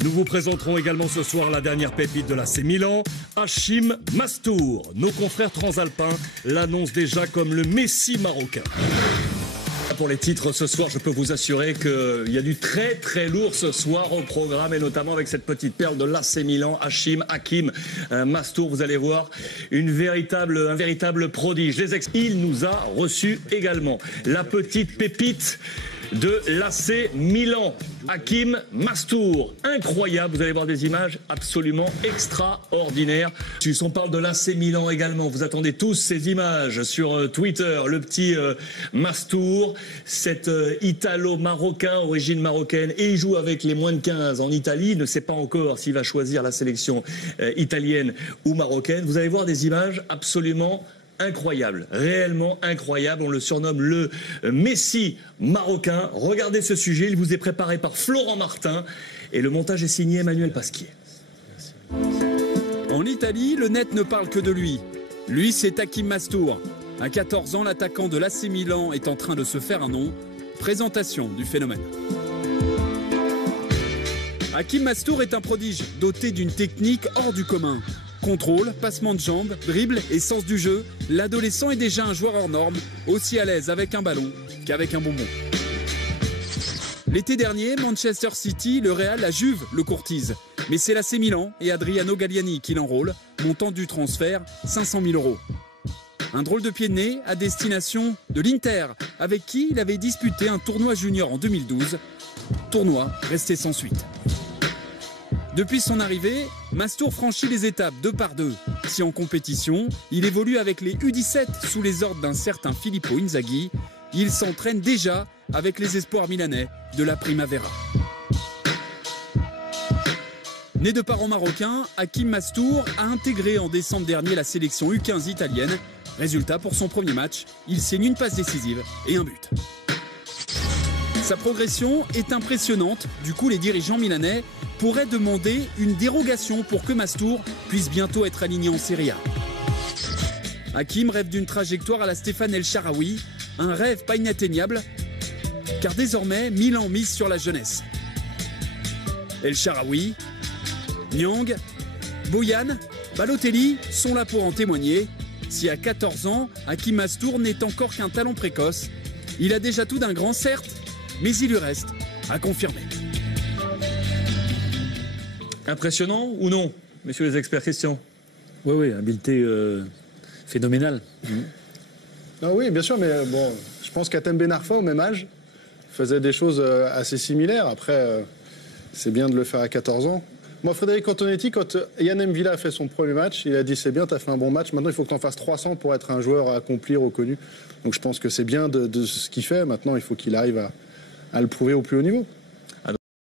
Nous vous présenterons également ce soir la dernière pépite de l'AC Milan, Hachim Mastour. Nos confrères transalpins l'annoncent déjà comme le Messi marocain. Pour les titres ce soir, je peux vous assurer qu'il y a du très très lourd ce soir au programme, et notamment avec cette petite perle de l'AC Milan, Hakim Mastour. Vous allez voir un véritable prodige. Il nous a reçus également la petite pépite de l'AC Milan, Hakim Mastour. Incroyable, vous allez voir des images absolument extraordinaires. On parle de l'AC Milan également, vous attendez tous ces images sur Twitter. Le petit Mastour, cet Italo-Marocain, origine marocaine, et il joue avec les moins de 15 en Italie. Il ne sait pas encore s'il va choisir la sélection italienne ou marocaine. Vous allez voir des images absolument incroyable, réellement incroyable. On le surnomme le Messi marocain. Regardez ce sujet, il vous est préparé par Florent Martin et le montage est signé Emmanuel Pasquier. En Italie, le net ne parle que de lui. Lui, c'est Hakim Mastour. À 14 ans, l'attaquant de l'AC Milan est en train de se faire un nom. Présentation du phénomène. Hakim Mastour est un prodige, doté d'une technique hors du commun. Contrôle, passement de jambes, dribble et sens du jeu, l'adolescent est déjà un joueur hors norme, aussi à l'aise avec un ballon qu'avec un bonbon. L'été dernier, Manchester City, le Real, la Juve le courtise. Mais c'est l'AC Milan et Adriano Galliani qui l'enrôlent, montant du transfert 500 000 €. Un drôle de pied de nez à destination de l'Inter, avec qui il avait disputé un tournoi junior en 2012. Tournoi resté sans suite. Depuis son arrivée, Mastour franchit les étapes 2 par 2. Si en compétition, il évolue avec les U17 sous les ordres d'un certain Filippo Inzaghi, il s'entraîne déjà avec les espoirs milanais de la Primavera. Né de parents marocains, Hakim Mastour a intégré en décembre dernier la sélection U15 italienne. Résultat, pour son premier match, il signe une passe décisive et un but. Sa progression est impressionnante, du coup les dirigeants milanais pourraient demander une dérogation pour que Mastour puisse bientôt être aligné en Serie A. Hakim rêve d'une trajectoire à la Stéphane El Shaarawy, un rêve pas inatteignable, car désormais Milan mise sur la jeunesse. El Shaarawy, Nyang, Boyan, Balotelli sont là pour en témoigner. Si à 14 ans, Hakim Mastour n'est encore qu'un talent précoce, il a déjà tout d'un grand, certes, mais il lui reste à confirmer. Impressionnant ou non, messieurs les experts? Christian? Oui, habileté phénoménale. Ah oui, bien sûr, mais bon, je pense qu'Hatem Ben Arfa, au même âge, faisait des choses assez similaires. Après, c'est bien de le faire à 14 ans. Moi, Frédéric Antonetti, quand Yann M'Vila a fait son premier match, il a dit c'est bien, tu as fait un bon match, maintenant il faut que tu en fasses 300 pour être un joueur accompli, reconnu. Donc je pense que c'est bien de ce qu'il fait, maintenant il faut qu'il arrive à le prouver au plus haut niveau.